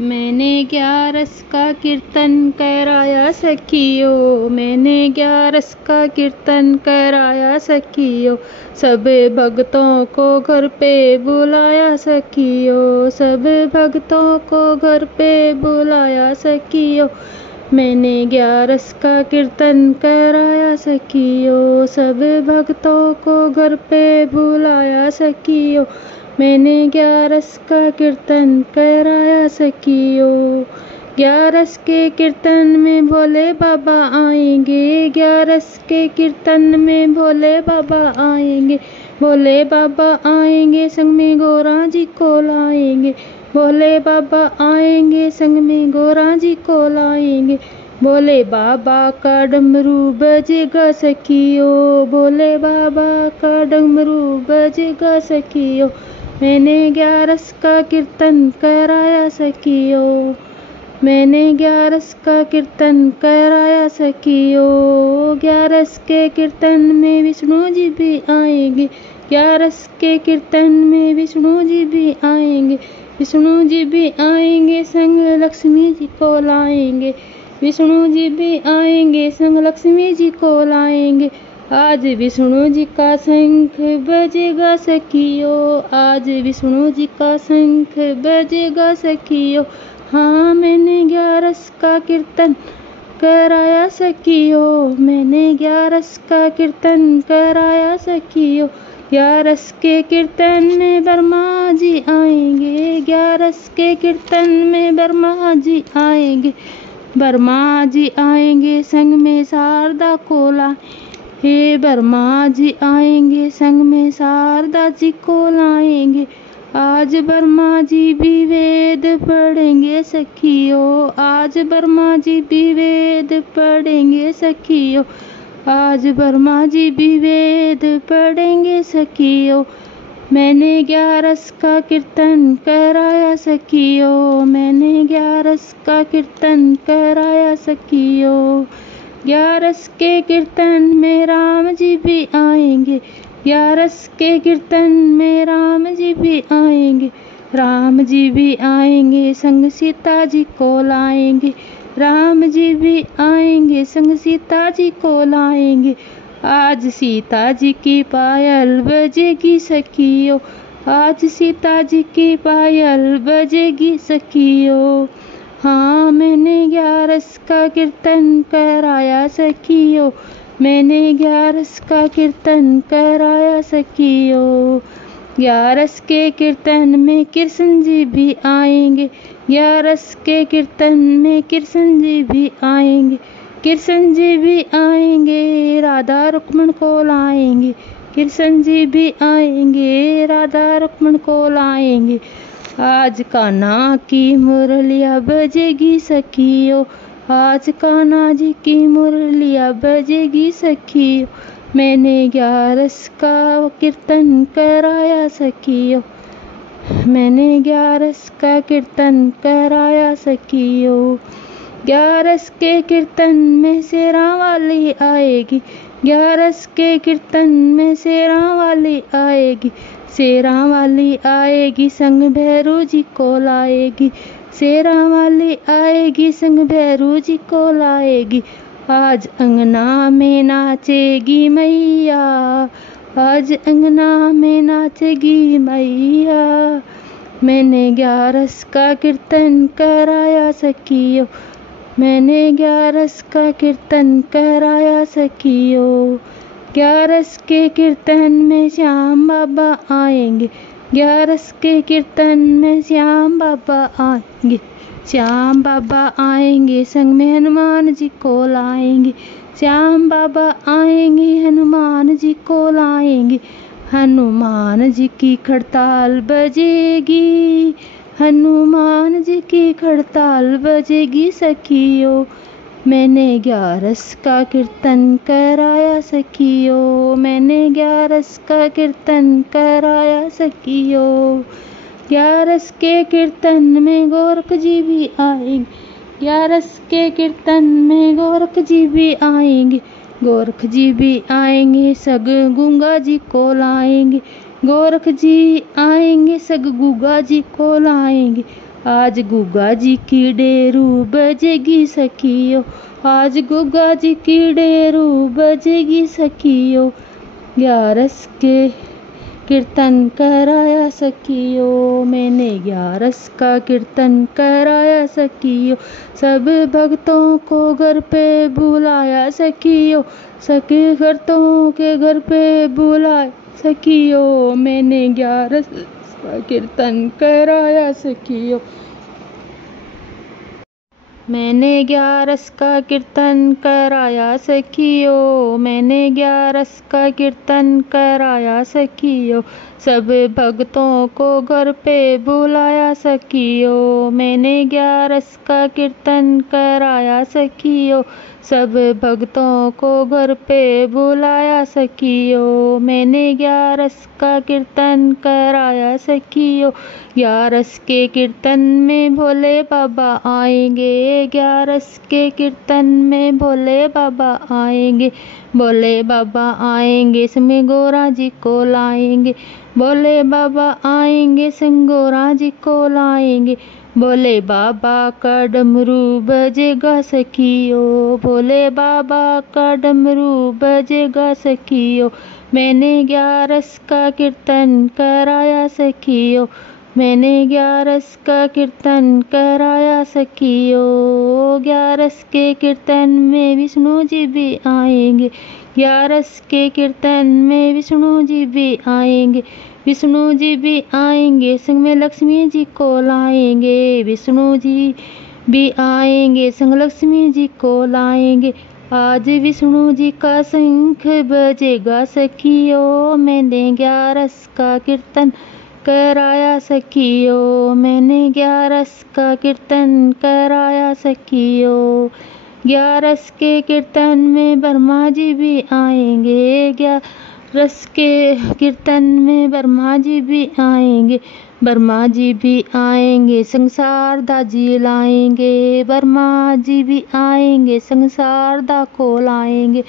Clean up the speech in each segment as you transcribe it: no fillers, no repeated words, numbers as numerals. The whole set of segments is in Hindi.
मैंने 11 का कीर्तन कराया सखियो, मैंने 11 का कीर्तन कराया सखियो। सब भक्तों को घर पे बुलाया सखियो, सब भक्तों को घर पे बुलाया सखियो। मैंने 11 का कीर्तन कराया सखियो, सब भक्तों को घर पे बुलाया सखियो। मैंने 11 का कीर्तन कराया सखियो। 11 के कीर्तन में भोले बाबा आएंगे, 11 के कीर्तन में भोले बाबा आएंगे। भोले बाबा आएंगे संग में गौरा जी को लाएंगे, भोले बाबा आएंगे संग में गौरा जी को लाएंगे। भोले बाबा का डमरू बजेगा सखियो, भोले बाबा का डमरू बजेगा सखियो। मैंने 11 का कीर्तन कराया सखियो, मैंने 11 का कीर्तन कराया सखियो। 11 के कीर्तन में विष्णु जी भी आएंगे, 11 के कीर्तन में विष्णु जी भी आएंगे। विष्णु जी भी आएंगे संग लक्ष्मी जी को लाएंगे, विष्णु जी भी आएंगे संग लक्ष्मी जी को लाएंगे। आज विष्णु जी का शंख बजेगा सखियो, आज विष्णु जी का शंख बजेगा सखियो। हाँ मैंने 11 का कीर्तन कराया सखियो, मैंने 11 का कीर्तन कराया सखियो। 11 के कीर्तन में ब्रह्मा जी आएंगे, 11 के कीर्तन में ब्रह्मा जी आएंगे। ब्रह्मा जी आएंगे संग में शारदा को लाएंगे, ब्रह्मा जी आएंगे संग में शारदा जी को लाएंगे। आज ब्रह्मा जी भी वेद पढ़ेंगे सखियो, आज ब्रह्मा जी भी वेद पढ़ेंगे सखियो, आज ब्रह्मा जी भी वेद पढ़ेंगे सखियो। मैंने 11 का कीर्तन कराया सखियो, मैंने 11 का कीर्तन कराया सखियो। 11 के कीर्तन में राम जी भी आएंगे, 11 के कीर्तन में राम जी भी आएंगे। राम जी भी आएंगे संग सीता जी को लाएंगे, राम जी भी आएंगे संग सीता जी को लाएंगे। आज सीता जी की पायल बजेगी सखियो, आज सीता जी की पायल बजेगी सखियो। हाँ मैंने 11 का कीर्तन कराया सखियो, मैंने 11 का कीर्तन कराया सखियो। 11 के कीर्तन में कृष्ण जी भी आएंगे, 11 के कीर्तन में कृष्ण जी भी आएंगे। कृष्ण जी भी आएंगे राधा रुक्मण को लाएंगे, कृष्ण जी भी आएंगे राधा रुक्मण को लाएंगे। आज कान्हा की मुरलिया बजेगी सखियो, आज कान्हा जी की मुरलिया बजेगी सखियो। मैंने 11 का कीर्तन कराया सखियो, मैंने 11 का कीर्तन कराया सखियो। 11 के कीर्तन में शेरा वाली आएगी, 11 के कीर्तन में शेरा वाली आएगी। शेरा वाली आएगी संग भैरू जी को लाएगी, शेरा वाली आएगी संग भैरू जी को लाएगी। आज अंगना में नाचेगी मैया, आज अंगना में नाचेगी मैया। मैंने 11 का कीर्तन कराया सखियो, मैंने 11 का कीर्तन कराया सखियो। 11 के कीर्तन में श्याम बाबा आएंगे, 11 के कीर्तन में श्याम बाबा आएंगे। श्याम बाबा आएंगे संग में हनुमान जी को लाएंगे, श्याम बाबा आएंगे हनुमान जी को लाएंगे। हनुमान जी की खड़ताल बजेगी, हनुमान जी की खड़ताल बजेगी सखियो। मैंने 11 का कीर्तन कराया सखियो, मैंने 11 का कीर्तन कराया सखियो। 11 के कीर्तन में गोरख जी भी आएंगे, 11 के कीर्तन में गोरख जी भी आएंगे। गोरख जी भी आएंगे सग गूंगा जी को लाएंगे, गोरख जी आएंगे सग गूंगा जी को लाएंगे। आज गुग्गा जी की डेरू बजेगी सखियो, आज गुग्गा जी की डेरू बजेगी सखियो। ग्यारस के कीर्तन कराया सखियो, मैंने ग्यारस का कीर्तन कराया सखियो। सब भक्तों को घर पे बुलाया सखियो, सखी भक्तों के घर पे बुलाया सखियो। मैंने ग्यारस का कीर्तन कराया सखियो, मैंने ग्यारस का कीर्तन कराया सखियो, मैंने ग्यारस का कीर्तन कराया सखियो। सब भक्तों को घर पे बुलाया सखियो, मैंने ग्यारस का कीर्तन कराया सखियो। सब भक्तों को घर पे बुलाया सखियो, मैंने ग्यारस का कीर्तन कराया सखियो। ग्यारस के कीर्तन में भोले बाबा आएंगे, ग्यारस के कीर्तन में भोले बाबा आएंगे। भोले बाबा आएंगे संग गोरा जी को लाएंगे, भोले बाबा आएंगे संग गोरा जी को लाएंगे। भोले बाबा का डमरू बजेगा सखियो, भोले बाबा का डमरू बजेगा सखियो। मैंने ग्यारस का कीर्तन कराया सखियो, मैंने ग्यारस का कीर्तन कराया सखियो। ग्यारस के कीर्तन में विष्णु जी भी आएंगे, ग्यारस के कीर्तन में विष्णु जी भी आएंगे। विष्णु जी भी आएंगे संग में लक्ष्मी जी को लाएंगे, विष्णु जी भी आएंगे संग लक्ष्मी जी को लाएंगे। आज विष्णु जी का शंख बजेगा सखियो, मैंने ग्यारस का कीर्तन कराया सखियो, मैंने ग्यारस का कीर्तन कराया सखियो। ग्यारस के कीर्तन में ब्रह्मा जी भी आएंगे, ग्यारस के कीर्तन में ब्रह्मा जी भी आएंगे। ब्रह्मा जी भी आएंगे संग शारदा जी लाएंगे, ब्रह्मा जी भी आएंगे संग शारदा को लाएंगे।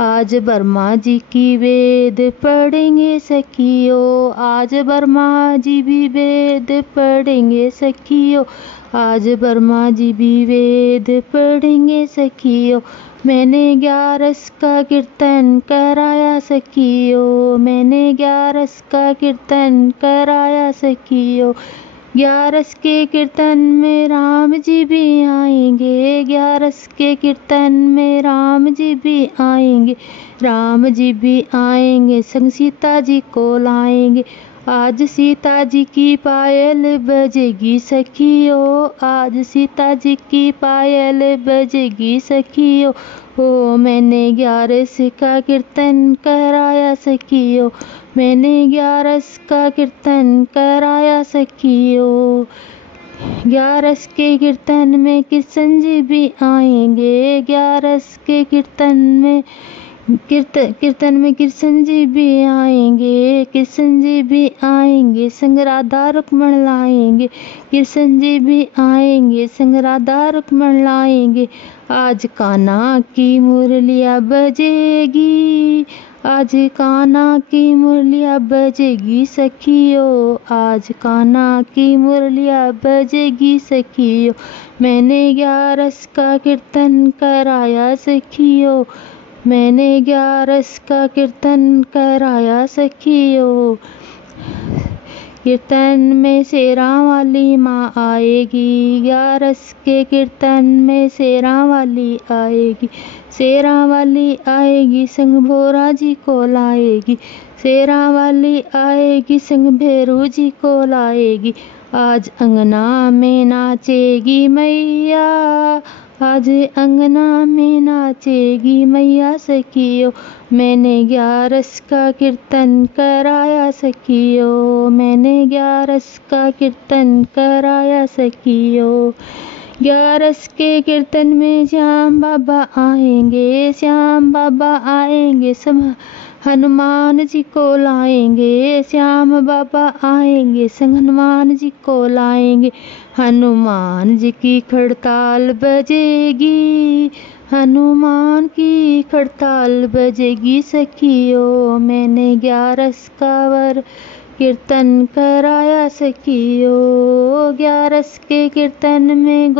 आज ब्रह्मा जी की वेद पढ़ेंगे सखियो, आज ब्रह्मा जी भी वेद पढ़ेंगे सखियो, आज ब्रह्मा जी भी वेद पढ़ेंगे सखियो। मैंने ग्यारस का कीर्तन कराया सखियो, मैंने ग्यारस का कीर्तन कराया सखियो। ग्यारस के कीर्तन में राम जी भी आएंगे, ग्यारस के कीर्तन में राम जी भी आएंगे। राम जी भी आएंगे संग सीता जी को लाएंगे। आज सीता जी की पायल बजेगी सखियो, आज सीता जी की पायल बजेगी सखियो। ओ मैंने ग्यारस का कीर्तन कराया सखियो, मैंने ग्यारस का कीर्तन कराया सखियो। ग्यारस के कीर्तन में कृष्ण जी भी आएंगे, ग्यारस के कीर्तन में कृष्ण जी भी आएंगे, कृष्ण जी भी आएंगे संग राधा रुक्मण लाएंगे, कृष्ण जी भी आएंगे संग राधा रुक्मण लाएंगे। आज कान्हा की मुरलिया बजेगी, आज कान्हा की मुरलिया बजेगी सखियो, आज कान्हा की मुरलिया बजेगी सखियो। मैंने ग्यारस का कीर्तन कराया सखियो, मैंने ग्यारस का कीर्तन कराया सखियो। कीर्तन में शेरा वाली माँ आएगी, ग्यारस के कीर्तन में शेरा वाली आएगी। शेरा वाली आएगी संग भोरा जी को लाएगी, शेरा वाली आएगी संग भैरू जी को लाएगी। आज अंगना में नाचेगी मैया, आज अंगना में नाचेगी मैया सखियो। मैंने ग्यारस का कीर्तन कराया सखियो, मैंने ग्यारस का कीर्तन कराया सखियो। ग्यारस के कीर्तन में श्याम बाबा आएंगे, श्याम बाबा आएंगे सब हनुमान जी को लाएंगे, श्याम बाबा आएंगे संग हनुमान जी को लाएंगे। हनुमान जी की खड़ताल बजेगी, हनुमान की खड़ताल बजेगी सखियो। मैंने ग्यारस का वर कीर्तन कराया सखियों, 11 के कीर्तन में